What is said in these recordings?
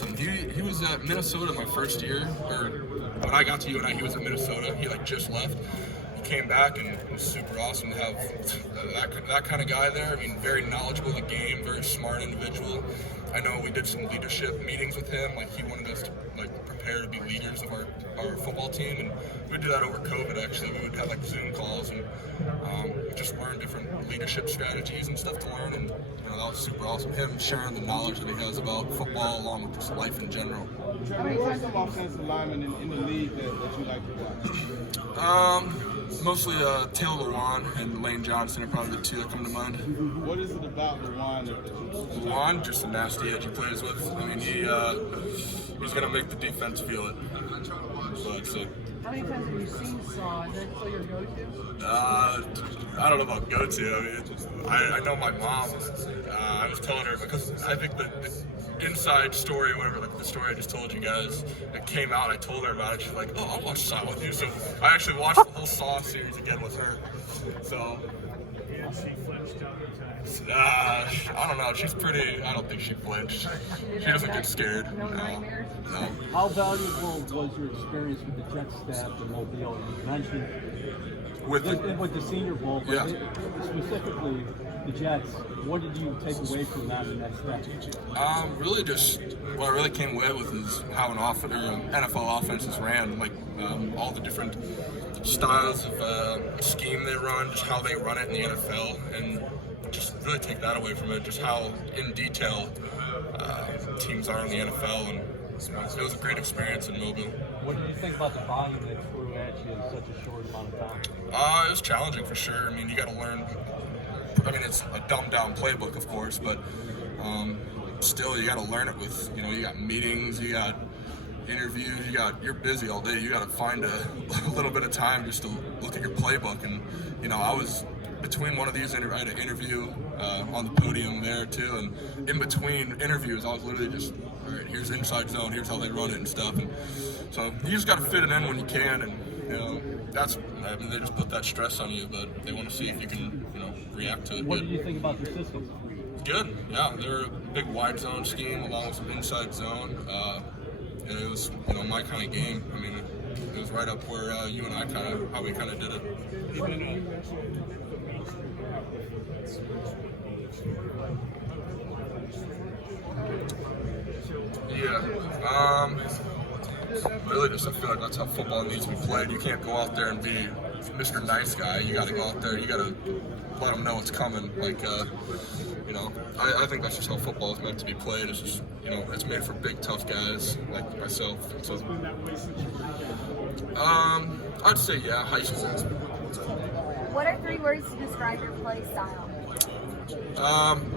He was at Minnesota my first year, or when I got to UNI, he was at Minnesota. He just left. He came back, and it was super awesome to have that kind of guy there. I mean, very knowledgeable of the game, very smart individual. I know we did some leadership meetings with him. Like, he wanted us to prepare to be leaders of our football team, and we did that over COVID. Actually, we would have Zoom calls and just learn different leadership strategies and stuff to learn. And that was super awesome. Him sharing the knowledge that he has about football along with just life in general. Trevor, who are some offensive linemen in the league that you like to watch? Mostly Taylor Lewan and Lane Johnson are probably the two that come to mind. What is it about Lewan that you Lewan, just a nasty edge he plays with. I mean, he's going to make the defense feel it. So I'd say. How many times have you seen Saw? Is that still your go-to? I don't know about go-to. I mean, I know my mom. I was telling her because I think the inside story, whatever, the story I just told you guys, it came out. I told her about it. She's like, "Oh, I'll watch Saw with you." So I actually watched the whole Saw series again with her. So. And she flinched I don't know. She's pretty. I don't think she flinched. She doesn't get scared. No nightmares? No. How valuable was your experience with the Jets staff in Mobile? You mentioned with the Senior Bowl, but specifically the Jets. What did you take away from that in that step? Really just what I really came away with is how an NFL offenses ran, all the different styles of scheme they run, just how they run it in the NFL, and just really take that away from it, just how in detail teams are in the NFL, and it was a great experience in Mobile. What did you think about the volume that threw at you in such a short amount of time? It was challenging for sure. I mean, you got to learn. I mean, it's a dumbed down playbook, of course, but still, you got to learn it with, you got meetings, you got interviews, you're busy all day. You got to find a little bit of time just to look at your playbook. And, I was between one of these, I had an interview on the podium there too. And in between interviews, I was literally just, all right, here's inside zone, here's how they run it and stuff. And so you just got to fit it in when you can. And, they just put that stress on you, but they want to see if you can, react to it. What did you think about their system? Good, yeah. They're a big wide zone scheme along with some inside zone. And it was, my kind of game. I mean, it was right up where you and I how we kind of did it. Yeah. Really just I feel like that's how football needs to be played. You can't go out there and be Mr. Nice Guy. You got to go out there. You got to let them know what's coming. I think that's just how football is meant to be played. It's just, it's made for big, tough guys like myself. So, I'd say, yeah, high school. What are 3 words to describe your play style?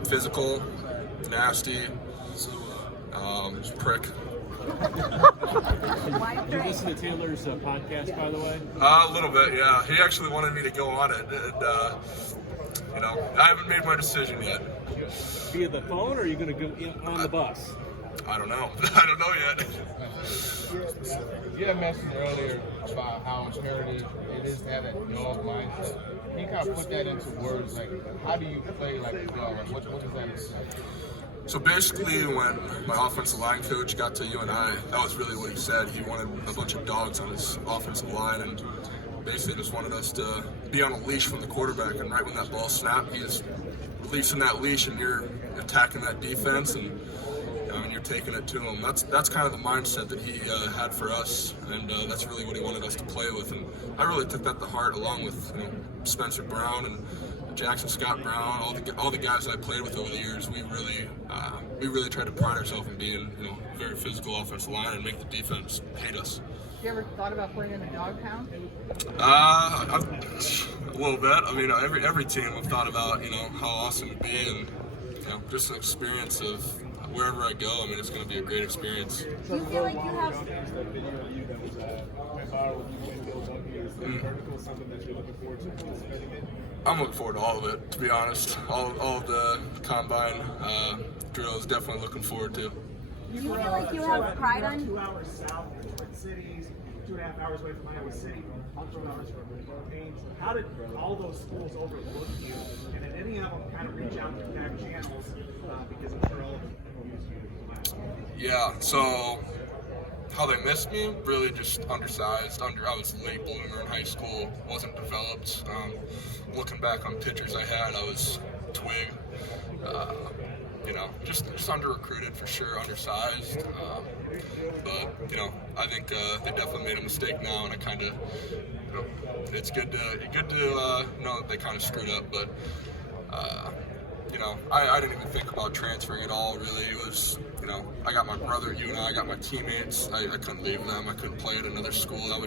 Physical, nasty, prick. Did you listen to Taylor's podcast, by the way? A little bit, yeah. He actually wanted me to go on it, and I haven't made my decision yet. Via the phone, or are you going to go on the bus? I don't know. I don't know yet. You had mentioned earlier about how imperative it is to have that dog mindset. Can you kind of put that into words? How do you play like a dog? What does that mean? So basically, when my offensive line coach got to UNI, that was really what he said. He wanted a bunch of dogs on his offensive line, and basically just wanted us to be on a leash from the quarterback. And right when that ball snapped, he's releasing that leash, and you're attacking that defense, and you're taking it to him. That's kind of the mindset that he had for us, and that's really what he wanted us to play with. And I really took that to heart, along with Spencer Brown and Jackson Scott Brown, all the guys I played with over the years. We really tried to pride ourselves in being very physical offensive line and make the defense hate us. You ever thought about playing in the dog pound? A little bit. I mean, every team I've thought about how awesome it'd be, and just an experience of wherever I go. I mean, it's going to be a great experience. Do you feel like you have? I'm looking forward to all of it, to be honest. All of the combine drills, definitely looking forward to. Do you feel like you have pride on? 2 hours south of the Twin Cities, 2.5 hours away from Iowa City, 2 hours from Ames. How did all those schools overlook you? And did any of them kind of reach out to back channels? Because I'm sure all of them use you. Yeah, so how they missed me, really just undersized. I was a late bloomer in high school, wasn't developed. Looking back on pictures I had, I was twig. Just under-recruited for sure, undersized. But, I think they definitely made a mistake now, and I kind of, it's good to know that they kind of screwed up. But, I didn't even think about transferring at all, really. It was, I got my brother at UNI, I got my teammates. I couldn't leave them. I couldn't play at another school. That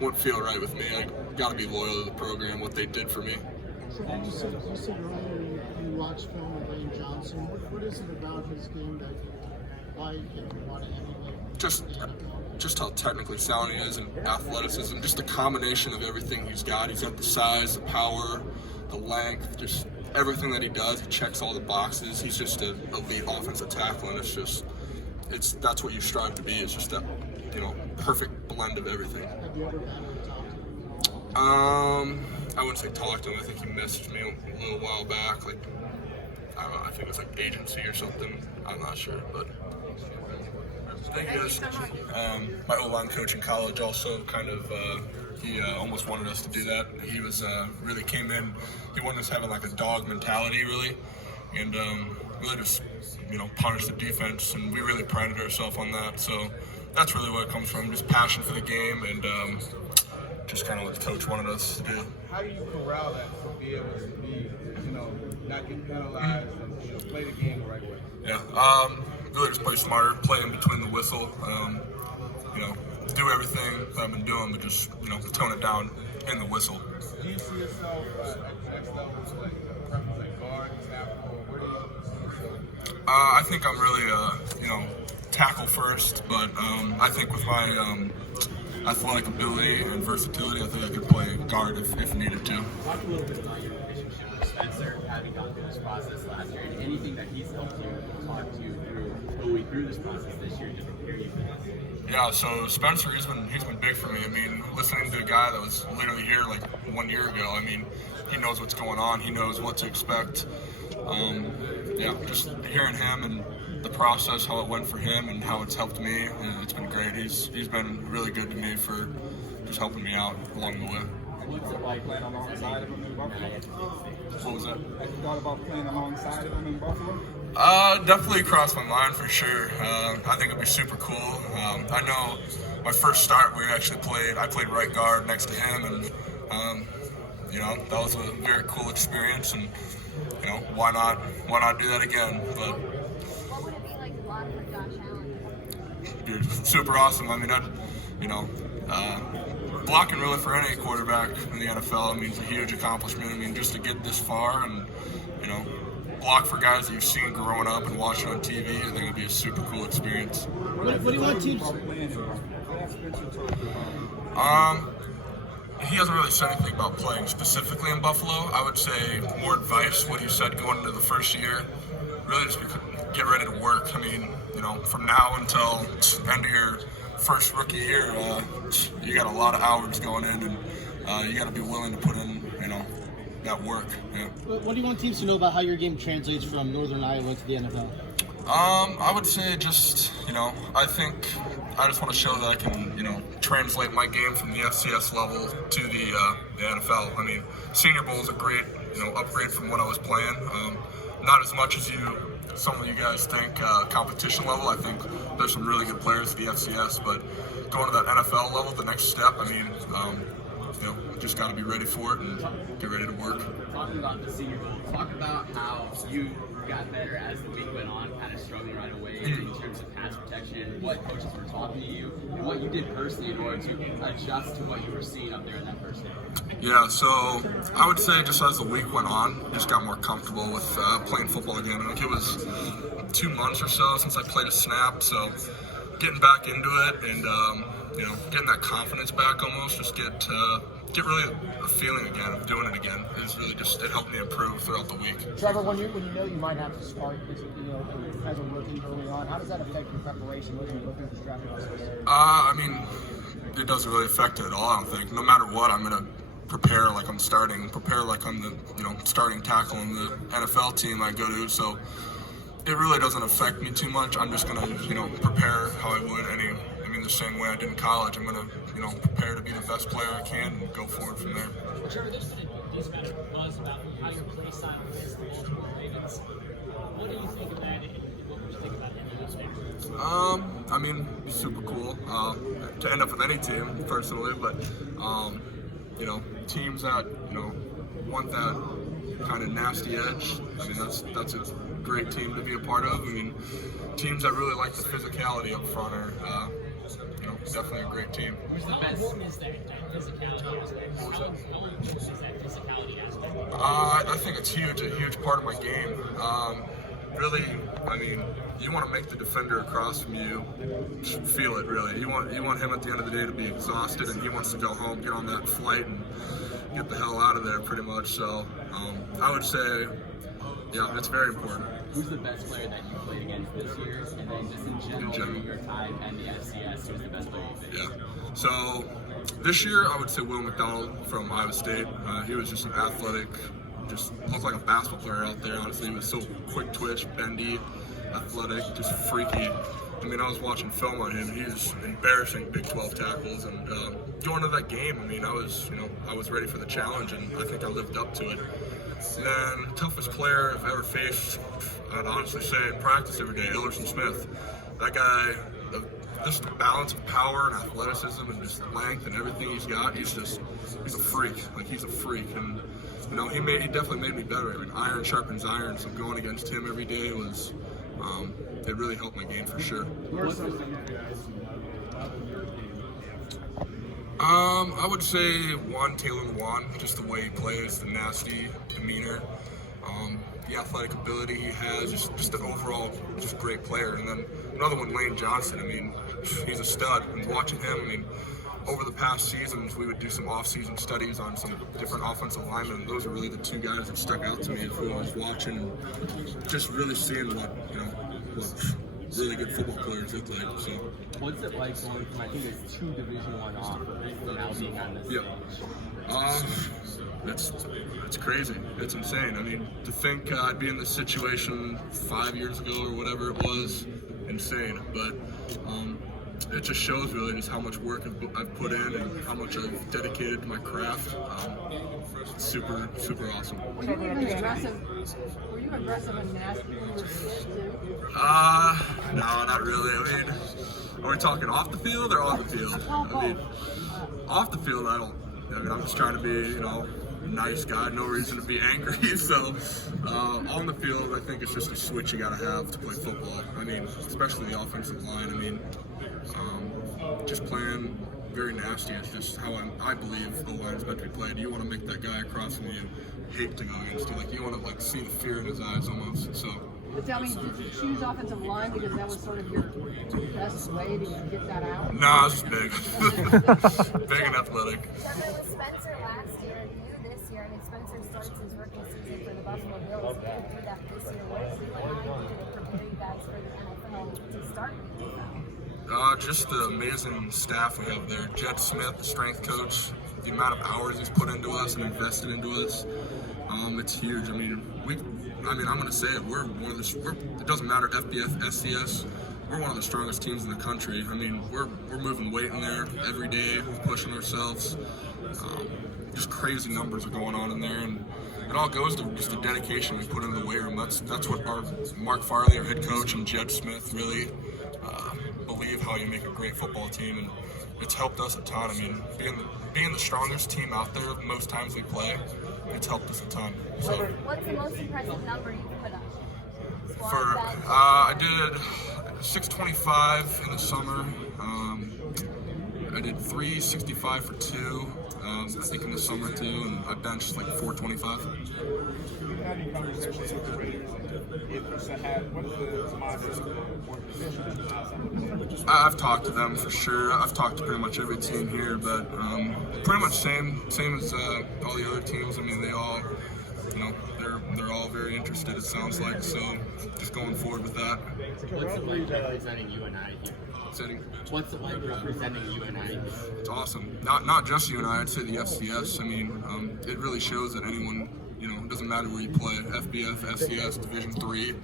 wouldn't feel right with me. I got to be loyal to the program, what they did for me. You said earlier you watched film of Lane Johnson. What is it about his game that you like and you want to emulate? Just how technically sound he is and athleticism, just the combination of everything he's got. He's got the size, the power, the length, just everything that he does. He checks all the boxes. He's just an elite offensive tackle, and that's what you strive to be. It's just that, perfect blend of everything. Have you ever been able to talk to him? I wouldn't say talk to him. I think he messaged me a little while back. I don't know. I think it was agency or something. I'm not sure, but. Thank you guys. My O-line coach in college also he almost wanted us to do that. He was really came in. He wanted us having a dog mentality really, and really just punish the defense, and we really prided ourselves on that. So that's really what it comes from, just passion for the game and just kind of what the coach wanted us to do. How do you corral that to be able to be, not get penalized and play the game the right way? Yeah, really just play smarter, play in between the whistle. Do everything that I've been doing, but just tone it down in the whistle. Do you see yourself at the next level, like guard, tackle, or where do you see yourself? I think I'm really tackle first, but I think with my athletic ability and versatility, I think I could play guard if needed to. Talk a little bit about your relationship with Spencer, having gone through this process last year, and anything that he's helped you talk to you through this process this year, just to hear you. Yeah, so Spencer, he's been big for me. I mean, listening to a guy that was literally here 1 year ago, I mean, he knows what's going on. He knows what to expect. Just hearing him and the process, how it went for him and how it's helped me, it's been great. He's been really good to me for just helping me out along the way. What's it like playing alongside of him in Buffalo? What was that? Have you thought about playing alongside of him in Buffalo? Definitely crossed my mind for sure. I think it'd be super cool. I know my first start I played right guard next to him, and that was a very cool experience, and why not do that again? But What would it be like blocking with Josh Allen? dude, super awesome. I mean, blocking really for any quarterback in the NFL, I mean, it's a huge accomplishment. I mean, just to get this far and block for guys that you've seen growing up and watching on TV, I think it'd be a super cool experience. What do you want teams? He hasn't really said anything about playing specifically in Buffalo. I would say more advice, what he said going into the first year, really just get ready to work. I mean, from now until end of your first rookie year, you got a lot of hours going in, and you got to be willing to put in, that work. Yeah. What do you want teams to know about how your game translates from Northern Iowa to the NFL? I would say just, I think I just want to show that I can, translate my game from the FCS level to the NFL. I mean, Senior Bowl is a great, upgrade from what I was playing. Not as much as some of you guys think competition level. I think there's some really good players at the FCS, but going to that NFL level, the next step, I mean, just got to be ready for it and get ready to work. Talking about the Senior Bowl, talk about how you got better as the week went on, kind of struggling right away in terms of pass protection, what coaches were talking to you, and what you did personally in order to adjust to what you were seeing up there in that first day. Yeah, so I would say just as the week went on, just got more comfortable with playing football again. I think it was 2 months or so since I played a snap, so getting back into it and getting that confidence back almost, just get really a feeling again of doing it again. It helped me improve throughout the week. Trevor, when you know you might have to start this, as a rookie early on, how does that affect your preparation when you're looking at this draft process? I mean, it doesn't really affect it at all, I don't think. No matter what, I'm gonna prepare like I'm starting, prepare like I'm the starting tackle in the NFL team I go to. So it really doesn't affect me too much. I'm just gonna, prepare how I would the same way I did in college. I'm gonna, prepare to be the best player I can and go forward from there. Trevor, there's been a decent amount of buzz about how your play style is the Baltimore Ravens. What do you think of that, and what would you think about that? Super cool to end up with any team, personally, but teams that want that kind of nasty edge. That's a great team to be a part of. Teams that really like the physicality up front are definitely a great team. How important is that physicality aspect? How important is that physicality aspect? I think it's huge, a huge part of my game. Really, you want to make the defender across from you feel it, really. You want him at the end of the day to be exhausted, and he wants to go home, get on that flight, and get the hell out of there, pretty much. So I would say, yeah, it's very important. Who's the best player that you played against this year? And then just in general, during your time and the FCS, who's the best player you think? Yeah. So this year, I would say Will McDonald from Iowa State. He was just an athletic, just looked like a basketball player out there, honestly. He was so quick twitch, bendy, athletic, just freaky. I was watching film on him. He was embarrassing Big 12 tackles, and going into that game, I was ready for the challenge, and I think I lived up to it. And then toughest player I've ever faced, I'd honestly say in practice every day, Illerson Smith. That guy, just the balance of power and athleticism and just length and everything he's got, he's a freak. He's a freak, and he definitely made me better. Iron sharpens iron, so going against him every day was, it really helped my game for sure. I would say Taylor Lewan, just the way he plays, the nasty demeanor, the athletic ability he has, just an overall just great player. And then another one, Lane Johnson. He's a stud. And watching him, over the past seasons, we would do some off-season studies on some different offensive linemen. And those are really the two guys that stuck out to me as I was watching, and just really seeing what really good football players look like. So, what's it like going from, I think it's 2 Division I offers to now being on this stage? It's crazy. It's insane. To think I'd be in this situation 5 years ago or whatever it was, insane. But it just shows really just how much work I've put in and how much I've dedicated to my craft. It's super, super awesome. Were you aggressive and nasty when you were a kid too? No, not really. Are we talking off the field or on the field? Off the field, I'm just trying to be, a nice guy, no reason to be angry. So, on the field, I think it's just a switch you gotta have to play football. Especially the offensive line. Just playing very nasty is just how I believe O-line is meant to be played. You want to make that guy across from you hate to go against you. You want to see the fear in his eyes almost. So. But tell me, did you choose offensive line because that was sort of your best way to get that out? No, I was just big. Big and athletic. Trevor, with Spencer last year, you this year, Spencer starts his rookie season for the Buffalo Bills. He didn't do that this year. What is UNI doing to prepare you guys for the NFL to start the NFL? Just the amazing staff we have there. Jed Smith, the strength coach, the amount of hours he's put into us and invested into us, it's huge. I'm going to say it. We're one of the. It doesn't matter FBF, SCS. We're one of the strongest teams in the country. We're moving weight in there every day. We're pushing ourselves. Just crazy numbers are going on in there, and it all goes to just the dedication we put into the weight room. That's what our Mark Farley, our head coach, and Jed Smith really believe how you make a great football team, and it's helped us a ton. Being the strongest team out there most times we play, it's helped us a ton. So, what's the most impressive number you've put up? I did 625 in the summer. I did 365 for 2. I think in the summer too, and I benched 425. You've had any conversations with the Raiders? What is the mindset or position? I've talked to them for sure. I've talked to pretty much every team here, but pretty much same as all the other teams. They all, they're all very interested. It sounds like, so just going forward with that. What's it like representing UNI here? What's it like representing UNI? It's awesome. Not just UNI. I'd say the FCS. It really shows that anyone You know, it doesn't matter where you play, FBS, FCS, Division III.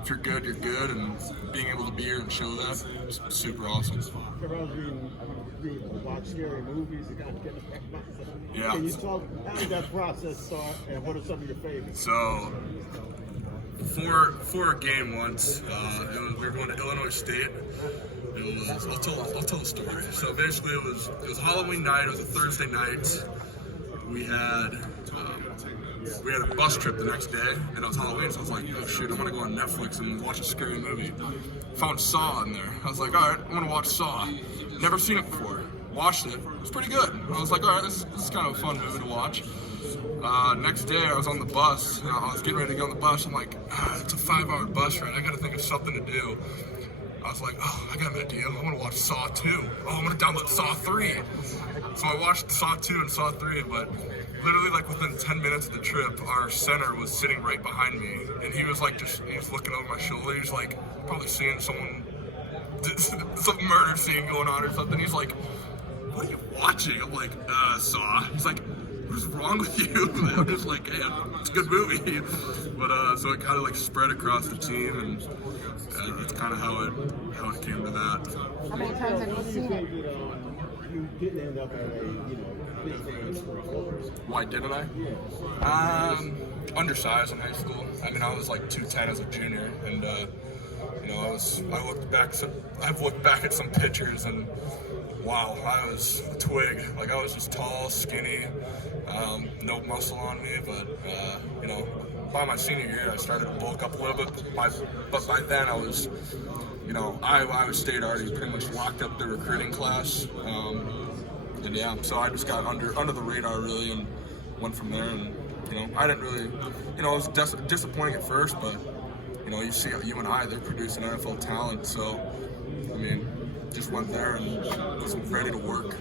If you're good, you're good, and being able to be here and show that is super awesome. You watch scary movies, you kind of get Yeah. Can you talk, how did that process start, and what are some of your favorites? So, for a game once, we were going to Illinois State. I'll tell the story. So basically, it was Halloween night. It was a Thursday night. We had a bus trip the next day, and it was Halloween. So I was like, oh shoot, I'm gonna go on Netflix and watch a scary movie. Found Saw in there. I was like, all right, I'm gonna watch Saw. Never seen it before. Watched it. It was pretty good. I was like, all right, this is kind of a fun movie to watch. Next day, I was on the bus. I was getting ready to get on the bus. I'm like, it's a 5-hour bus ride. I got to think of something to do. I was like, oh, I got an idea. I'm going to watch Saw 2. Oh, I'm going to download Saw 3. So I watched Saw 2 and Saw 3, but literally like within 10 minutes of the trip, our center was sitting right behind me. And he was like, he was looking over my shoulder. He was like, probably seeing some murder scene going on or something. He's like, what are you watching? I'm like, Saw. He's like, what is wrong with you? I'm just like, hey, it's a good movie. But so it kind of like spread across the team, and that's kind of how it came to that. How many times have you seen it? You didn't end up at a big game school. Why didn't I? Undersized in high school. I mean, I was like 210 as a junior, and I've looked back at some pictures, and wow, I was a twig. Like, I was just tall, skinny, no muscle on me, but by my senior year, I started to bulk up a little bit. But by then, I was, Iowa State already pretty much locked up the recruiting class, and yeah, so I just got under the radar really, and went from there. And I didn't really, it was disappointing at first, but you see at UNI, they're producing NFL talent, so I mean, just went there and was ready to work.